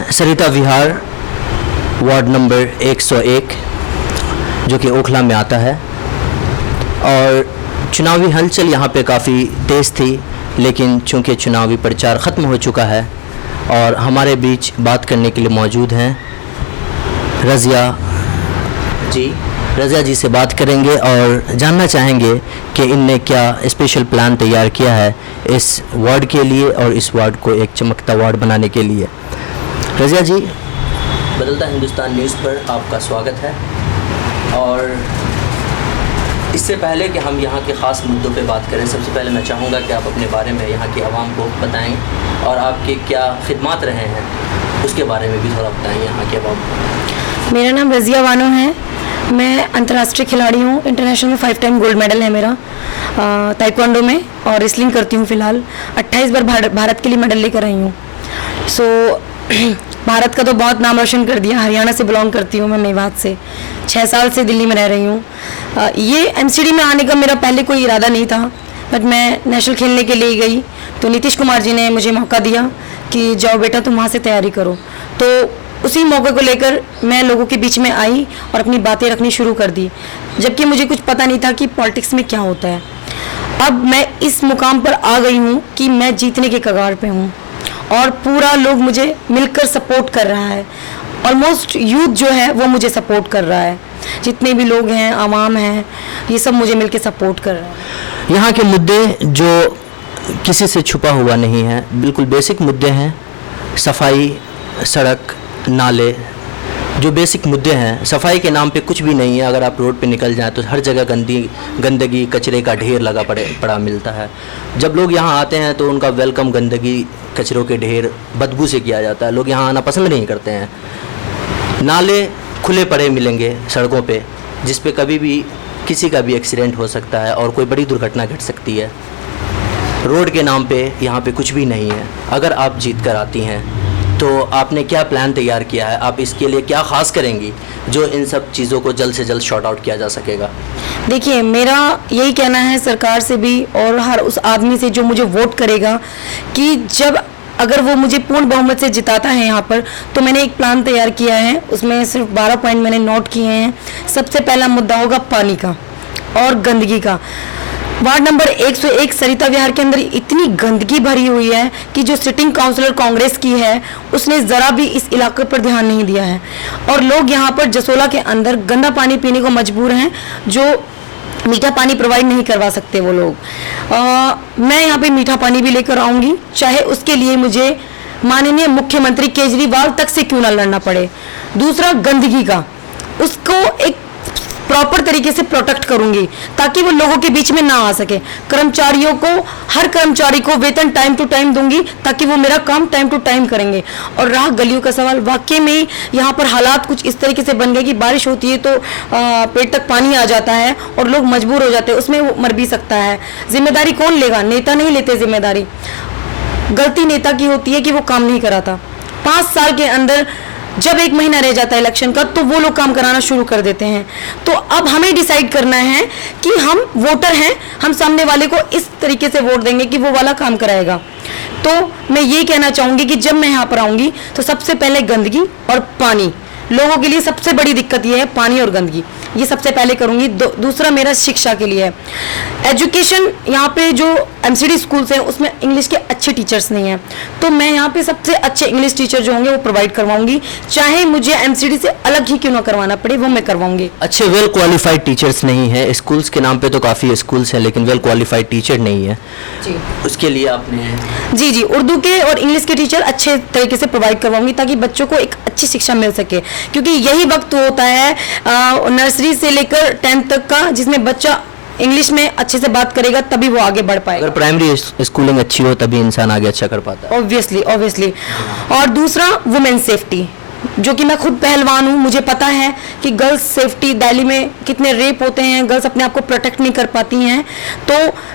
हैं सरिता विहार, ward number 101, जो कि ओखला में आता है। और चुनावी हलचल यहाँ पे काफ़ी तेज़ थी, लेकिन चूँकि चुनावी प्रचार ख़त्म हो चुका है और हमारे बीच बात करने के लिए मौजूद हैं रज़िया जी से बात करेंगे और जानना चाहेंगे कि इनने क्या स्पेशल प्लान तैयार किया है इस वार्ड के लिए और इस वार्ड को एक चमकता वार्ड बनाने के लिए। रज़िया जी, बदलता हिंदुस्तान न्यूज़ पर आपका स्वागत है। और इससे पहले कि हम यहाँ के ख़ास मुद्दों पे बात करें, सबसे पहले मैं चाहूँगा कि आप अपने बारे में यहाँ की आवाम को बताएं और आपके क्या खिदमात रहे हैं उसके बारे में भी थोड़ा बताएं यहाँ के आवाम को। मेरा नाम रज़िया बानो है। मैं अंतर्राष्ट्रीय खिलाड़ी हूँ। इंटरनेशनल में 5 टाइम गोल्ड मेडल है मेरा ताइक्वांडो में, और रेसलिंग करती हूँ फ़िलहाल। 28 बार भारत के लिए मेडल लेकर आई हूँ। भारत का तो बहुत नाम रोशन कर दिया। हरियाणा से बिलोंग करती हूँ मैं, मेवात से। 6 साल से दिल्ली में रह रही हूँ। ये एमसीडी में आने का मेरा पहले कोई इरादा नहीं था, बट मैं नेशनल खेलने के लिए गई तो नीतीश कुमार जी ने मुझे मौका दिया कि जाओ बेटा तुम वहाँ से तैयारी करो। तो उसी मौके को लेकर मैं लोगों के बीच में आई और अपनी बातें रखनी शुरू कर दी, जबकि मुझे कुछ पता नहीं था कि पॉलिटिक्स में क्या होता है। अब मैं इस मुकाम पर आ गई हूँ कि मैं जीतने के कगार पे हूँ और पूरा लोग मुझे मिलकर सपोर्ट कर रहा है। ऑलमोस्ट यूथ जो है वो मुझे सपोर्ट कर रहा है। जितने भी लोग हैं, आवाम हैं, ये सब मुझे मिलकर सपोर्ट कर रहा है। यहाँ के मुद्दे जो किसी से छुपा हुआ नहीं है, बिल्कुल बेसिक मुद्दे हैं। सफाई, सड़क, नाले, जो बेसिक मुद्दे हैं। सफाई के नाम पे कुछ भी नहीं है। अगर आप रोड पे निकल जाएं तो हर जगह गंदगी कचरे का ढेर लगा पड़ा मिलता है। जब लोग यहाँ आते हैं तो उनका वेलकम गंदगी, कचरों के ढेर, बदबू से किया जाता है। लोग यहाँ आना पसंद नहीं करते हैं। नाले खुले पड़े मिलेंगे सड़कों पे, जिस पे कभी भी किसी का भी एक्सीडेंट हो सकता है और कोई बड़ी दुर्घटना घट सकती है। रोड के नाम पे यहाँ पे कुछ भी नहीं है। अगर आप जीत कर आती हैं तो आपने क्या प्लान तैयार किया है? आप इसके लिए क्या ख़ास करेंगी जो इन सब चीज़ों को जल्द से जल्द शॉर्ट आउट किया जा सकेगा? देखिए, मेरा यही कहना है सरकार से भी और हर उस आदमी से जो मुझे वोट करेगा कि अगर वो मुझे पूर्ण बहुमत से जिताता है यहाँ पर, तो मैंने एक प्लान तैयार किया है। उसमें सिर्फ 12 पॉइंट मैंने नोट किए हैं। सबसे पहला मुद्दा होगा पानी का और गंदगी का। वार्ड नंबर 101 सरिता विहार के अंदर इतनी गंदगी भरी हुई है कि जो सिटिंग काउंसलर कांग्रेस की है उसने ज़रा भी इस इलाके पर ध्यान नहीं दिया है और लोग यहाँ पर जसोला के अंदर गंदा पानी पीने को मजबूर हैं, जो मीठा पानी प्रोवाइड नहीं करवा सकते वो लोग। मैं यहाँ पे मीठा पानी भी लेकर आऊँगी, चाहे उसके लिए मुझे माननीय मुख्यमंत्री केजरीवाल तक से क्यों ना लड़ना पड़े। दूसरा, गंदगी का, उसको एक प्रॉपर तरीके से प्रोटेक्ट करूंगी ताकि वो लोगों के बीच में ना आ सके। कर्मचारियों को, हर कर्मचारी को वेतन टाइम टू टाइम दूंगी ताकि वो मेरा काम टाइम टू टाइम करेंगे। और रहा गलियों का सवाल, वाकई में यहाँ पर हालात कुछ इस तरीके से बन गए कि बारिश होती है तो पेट तक पानी आ जाता है और लोग मजबूर हो जाते हैं। उसमें वो मर भी सकता है। जिम्मेदारी कौन लेगा? नेता नहीं लेते जिम्मेदारी। गलती नेता की होती है कि वो काम नहीं कराता। 5 साल के अंदर जब 1 महीना रह जाता है इलेक्शन का तो वो लोग काम कराना शुरू कर देते हैं। तो अब हमें डिसाइड करना है कि हम वोटर हैं, हम सामने वाले को इस तरीके से वोट देंगे कि वो वाला काम कराएगा। तो मैं ये कहना चाहूँगी कि जब मैं यहाँ पर आऊँगी तो सबसे पहले गंदगी और पानी, लोगों के लिए सबसे बड़ी दिक्कत ये है, पानी और गंदगी, ये सबसे पहले करूँगी। दूसरा मेरा शिक्षा के लिए है। एजुकेशन, यहाँ पे जो एमसीडी स्कूल्स हैं उसमें इंग्लिश के अच्छे टीचर्स नहीं हैं, तो मैं यहाँ पे सबसे अच्छे इंग्लिश टीचर जो होंगे वो प्रोवाइड करवाऊंगी, चाहे मुझे एमसीडी से अलग ही क्यों ना करवाना पड़े, वो मैं करवाऊंगी। अच्छे वेल क्वालिफाइड टीचर्स नहीं है। स्कूल्स के नाम पे तो काफ़ी स्कूल्स हैं लेकिन वेल क्वालिफाइड टीचर नहीं है जी। उसके लिए आपने जी उर्दू के और इंग्लिश के टीचर अच्छे तरीके से प्रोवाइड करवाऊंगी ताकि बच्चों को एक अच्छी शिक्षा मिल सके, क्योंकि यही वक्त होता है नर्सरी से लेकर 10th तक का जिसमें बच्चा इंग्लिश में अच्छे से बात करेगा तभी वो आगे बढ़ पाएगा। अगर प्राइमरी स्कूलिंग अच्छी हो तभी इंसान आगे अच्छा कर पाता है। ऑब्वियसली। और दूसरा, वुमेन सेफ्टी, जो कि मैं खुद पहलवान हूँ, मुझे पता है कि गर्ल्स सेफ्टी दिल्ली में कितने रेप होते हैं, गर्ल्स अपने आप को प्रोटेक्ट नहीं कर पाती हैं। तो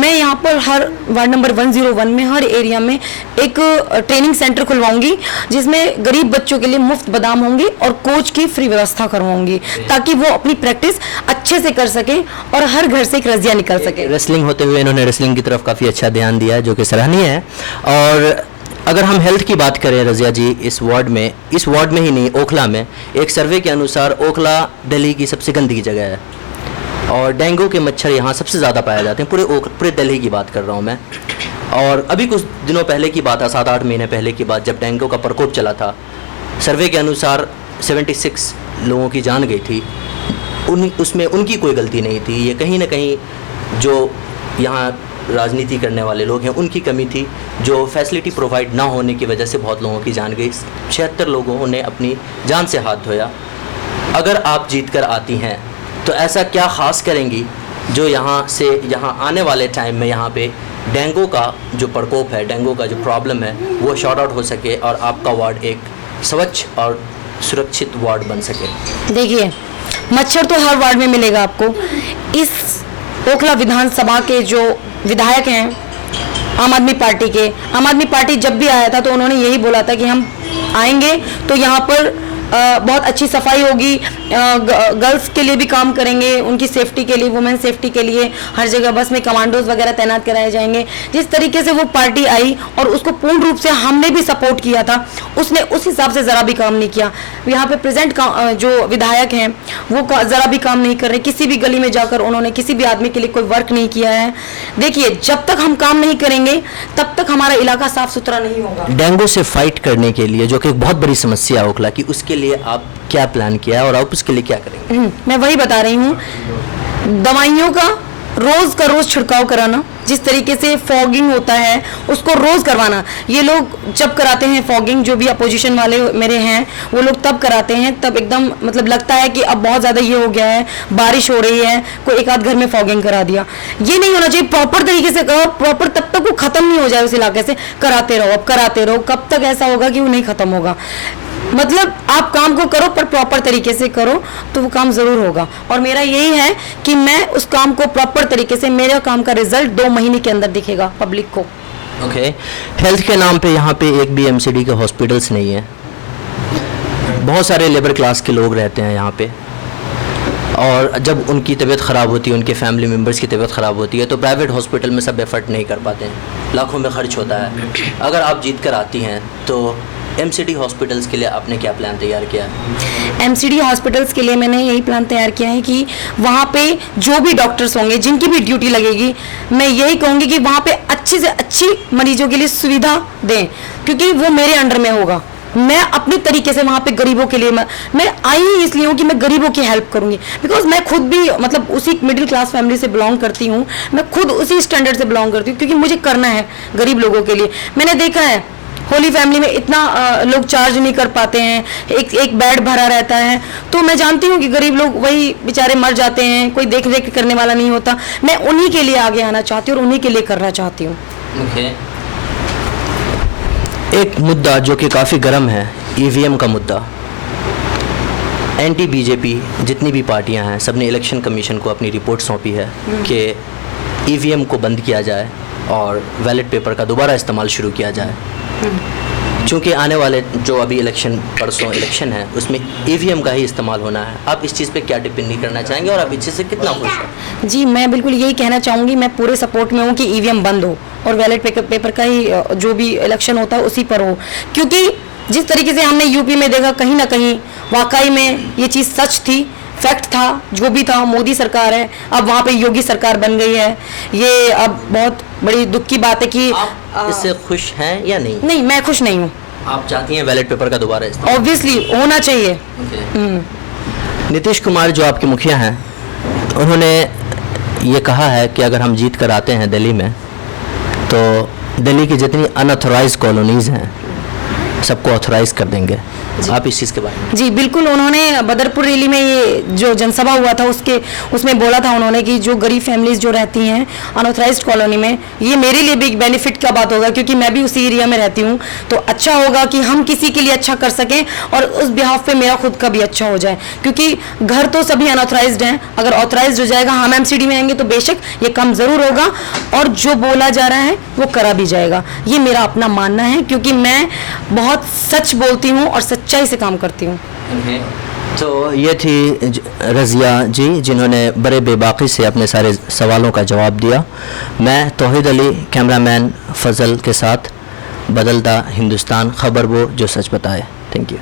मैं यहाँ पर हर वार्ड नंबर 101 में हर एरिया में एक ट्रेनिंग सेंटर खुलवाऊंगी जिसमें गरीब बच्चों के लिए मुफ्त बादाम होंगे और कोच की फ्री व्यवस्था करवाऊंगी ताकि वो अपनी प्रैक्टिस अच्छे से कर सकें और हर घर से एक रजिया निकल सके। रेसलिंग होते हुए इन्होंने रेसलिंग की तरफ काफ़ी अच्छा ध्यान दिया है जो कि सराहनीय है। और अगर हम हेल्थ की बात करें रज़िया जी, इस वार्ड में ही नहीं, ओखला में एक सर्वे के अनुसार ओखला दिल्ली की सबसे गंदी जगह है और डेंगू के मच्छर यहाँ सबसे ज़्यादा पाए जाते हैं। पूरे दिल्ली की बात कर रहा हूँ मैं। और अभी कुछ दिनों पहले की बात है, 7-8 महीने पहले की बात, जब डेंगू का प्रकोप चला था, सर्वे के अनुसार 76 लोगों की जान गई थी। उसमें उनकी कोई गलती नहीं थी। ये कहीं ना कहीं जो यहाँ राजनीति करने वाले लोग हैं उनकी कमी थी, जो फैसिलिटी प्रोवाइड ना होने की वजह से बहुत लोगों की जान गई। 76 लोगों ने अपनी जान से हाथ धोया। अगर आप जीत कर आती हैं तो ऐसा क्या ख़ास करेंगी जो यहाँ आने वाले टाइम में यहाँ पे डेंगू का जो प्रकोप है, डेंगू का जो प्रॉब्लम है, वो शॉर्ट आउट हो सके और आपका वार्ड एक स्वच्छ और सुरक्षित वार्ड बन सके? देखिए, मच्छर तो हर वार्ड में मिलेगा आपको। इस ओखला विधानसभा के जो विधायक हैं आम आदमी पार्टी जब भी आया था तो उन्होंने यही बोला था कि हम आएंगे तो यहाँ पर बहुत अच्छी सफाई होगी, गर्ल्स के लिए भी काम करेंगे, उनकी सेफ्टी के लिए, वुमेन सेफ्टी के लिए हर जगह बस में कमांडोज वगैरह तैनात कराए जाएंगे। जिस तरीके से वो पार्टी आई और उसको पूर्ण रूप से हमने भी सपोर्ट किया था, उसने उस हिसाब से ज़रा भी काम नहीं किया। यहाँ पे प्रेजेंट जो विधायक हैं वो ज़रा भी काम नहीं कर रहे। किसी भी गली में जाकर उन्होंने किसी भी आदमी के लिए कोई वर्क नहीं किया है। देखिए, जब तक हम काम नहीं करेंगे तब तक हमारा इलाका साफ सुथरा नहीं होगा। डेंगू से फाइट करने के लिए, जो कि एक बहुत बड़ी समस्या है ओखला की, उसके लिए आप क्या प्लान किया है और आप उसके लिए क्या करेंगे? मैं वही बता रही हूँ, दवाइयों का रोज छिड़काव कराना, जिस तरीके से फॉगिंग होता है उसको रोज करवाना। ये लोग जब कराते हैं फॉगिंग, जो भी अपोजिशन वाले मेरे हैं वो लोग तब कराते हैं, तब एकदम मतलब लगता है कि अब बहुत ज़्यादा ये हो गया है, बारिश हो रही है, कोई एक आध घर में फॉगिंग करा दिया। ये नहीं होना चाहिए। प्रॉपर तरीके से करो, प्रॉपर तब तक वो ख़त्म नहीं हो जाए उस इलाके से, कराते रहो। अब कराते रहो, कब तक ऐसा होगा कि वो नहीं ख़त्म होगा? मतलब आप काम को करो पर प्रॉपर तरीके से करो तो वो काम ज़रूर होगा। और मेरा यही है कि मैं उस काम को प्रॉपर तरीके से, मेरे काम का रिजल्ट 2 महीने के अंदर दिखेगा पब्लिक को। ओके। हेल्थ के नाम पे यहाँ पे एक भी एमसीडी के हॉस्पिटल्स नहीं है। बहुत सारे लेबर क्लास के लोग रहते हैं यहाँ पे, और जब उनकी तबीयत ख़राब होती है, उनके फैमिली मेम्बर्स की तबीयत ख़राब होती है, तो प्राइवेट हॉस्पिटल में सब एफर्ट नहीं कर पाते हैं, लाखों में ख़र्च होता है। अगर आप जीत कर आती हैं तो एमसीडी हॉस्पिटल्स के लिए आपने क्या प्लान तैयार किया है? एमसीडी हॉस्पिटल्स के लिए मैंने यही प्लान तैयार किया है कि वहाँ पे जो भी डॉक्टर्स होंगे, जिनकी भी ड्यूटी लगेगी, मैं यही कहूँगी कि वहाँ पे अच्छी से अच्छी मरीजों के लिए सुविधा दें, क्योंकि वो मेरे अंडर में होगा। मैं अपनी तरीके से वहाँ पे गरीबों के लिए मैं आई ही इसलिए हूँ कि मैं गरीबों की हेल्प करूँगी। बिकॉज मैं खुद भी मतलब उसी मिडिल क्लास फैमिली से बिलोंग करती हूँ, मैं खुद उसी स्टैंडर्ड से बिलोंग करती हूँ, क्योंकि मुझे करना है गरीब लोगों के लिए। मैंने देखा है होली फैमिली में इतना लोग चार्ज नहीं कर पाते हैं, एक बेड भरा रहता है, तो मैं जानती हूँ कि गरीब लोग वही बेचारे मर जाते हैं, कोई देख रेख करने वाला नहीं होता। मैं उन्हीं के लिए आगे आना चाहती हूँ और उन्हीं के लिए करना चाहती हूँ। एक मुद्दा जो कि काफ़ी गर्म है, ईवीएम का मुद्दा। एंटी बीजेपी जितनी भी पार्टियां हैं, सबने इलेक्शन कमीशन को अपनी रिपोर्ट सौंपी है कि ईवीएम को बंद किया जाए और बैलेट पेपर का दोबारा इस्तेमाल शुरू किया जाए। चूँकि आने वाले जो अभी परसों इलेक्शन है, उसमें ईवीएम का ही इस्तेमाल होना है। आप इस चीज़ पे क्या टिप्पणी करना चाहेंगे और आप इस चीज़ से कितना खुश हैं? जी, मैं बिल्कुल यही कहना चाहूँगी, मैं पूरे सपोर्ट में हूँ कि ईवीएम बंद हो और बैलेट पेपर का ही जो भी इलेक्शन होता है उसी पर हो। क्योंकि जिस तरीके से हमने यूपी में देखा, कहीं ना कहीं वाकई में ये चीज़ सच थी, फैक्ट था, जो भी था। मोदी सरकार है, अब वहाँ पे योगी सरकार बन गई है। ये अब बहुत बड़ी दुख की बात है कि आप इससे खुश हैं या नहीं? नहीं, मैं खुश नहीं हूँ। आप चाहती हैं बैलेट पेपर का दोबारा इस्तेमाल? ऑब्वियसली होना चाहिए। नीतीश कुमार जो आपके मुखिया हैं, उन्होंने ये कहा है कि अगर हम जीत कर आते हैं दिल्ली में तो दिल्ली की जितनी अनऑथोराइज कॉलोनीज़ हैं सबको ऑथोराइज कर देंगे। आप इस चीज़ के बारे में? जी बिल्कुल, उन्होंने बदरपुर रैली में ये जो जनसभा हुआ था उसमें बोला था उन्होंने कि जो गरीब फैमिलीज जो रहती हैं अनऑथराइज्ड कॉलोनी में, ये मेरे लिए भी एक बेनिफिट का बात होगा, क्योंकि मैं भी उसी एरिया में रहती हूँ। तो अच्छा होगा कि हम किसी के लिए अच्छा कर सकें और उस बिहाफ पे मेरा खुद का भी अच्छा हो जाए, क्योंकि घर तो सभी अनऑथराइज्ड हैं। अगर ऑथराइज्ड हो जाएगा, हम एमसीडी में आएंगे तो बेशक ये कम ज़रूर होगा और जो बोला जा रहा है वो करा भी जाएगा। ये मेरा अपना मानना है, क्योंकि मैं बहुत सच बोलती हूँ और सच्चाई से काम करती हूँ। तो ये थी रज़िया जी, जिन्होंने बड़े बेबाकी से अपने सारे सवालों का जवाब दिया। मैं तौहीद अली, कैमरामैन फजल के साथ, बदलता हिंदुस्तान, खबर वो जो सच बताए। Thank you.